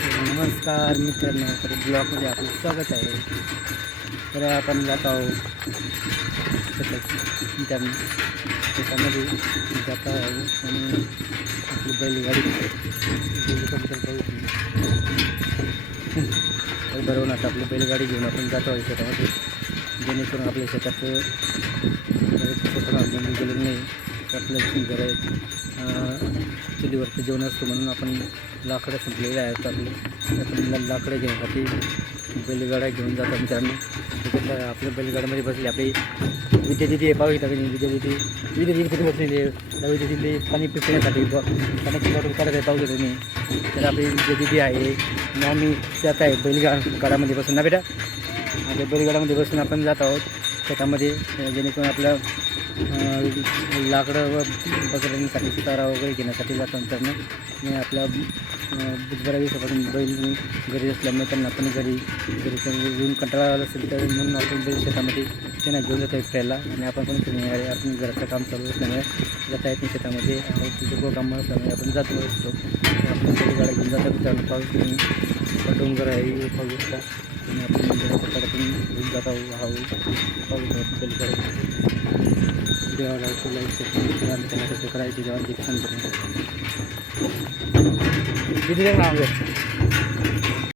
नमस्कार मित्रांनो तर ब्लॉगमध्ये आपलं स्वागत आहे. तर आपण जात आहोत शेतात शेतामध्ये जात आहोत आणि आपली बैलगाडी भरवून तर बरोबर आता आपली बैलगाडी घेऊन आपण जातो आहोत शेतामध्ये. जेणेकरून आपल्या शेताचं शेतात जमून गेलेलं नाही. तर आपलं घर चुलीवरती जेवण असतं म्हणून आपण लाकडं संपलेले आहेत आपले. आपण लाकडं घेण्यासाठी बैलगाड्या घेऊन जातो मित्रांनो. आपल्या बैलगाड्यामध्ये बसले आपली विद्या दिदी पाहू इथं विद्या दिदी विद्या दिदी कुठे बसलेली आहे. त्या विद्या दिदी पाणी पि- पिण्यासाठी ब- पाण्याची बॉटल काढत आहे पाहू तुम्ही. तर आपली विद्या दिदी आहे. आणि आम्ही जात आहे बैलगा गाडामध्ये बसून. ना बेटा? आणि बैलगाडामध्ये बसून आपण जात आहोत. शेतामध्ये जेणेकरून आपलं लाकडं व बकऱ्यांसाठी चारा वगैरे घेण्यासाठी जातो मित्रांनो. आणि आपल्या बुधवारापासून बैल घरी असल्यामुळे त्यांना आपण घरी घरी घेऊन कंटाळा आला असेल तर म्हणून आपण बैल शेतामध्ये त्यांना घेऊन जातो फिरायला आणि आपण पण फिरून आपण घराचं काम चालू असल्यामुळे जाता येत नाही शेतामध्ये. आपण तिथे काम असल्यामुळे आपण जातो असतो. आपण आपण गाडी घेऊन जातो मित्रांनो. पाऊस डोंगर आहे हे पाहू आणि आपण बैलगाड्याच्या कडातून घेऊन जात आहोत video or like to like subscribe and channel subscribe to join the video. Video na ako.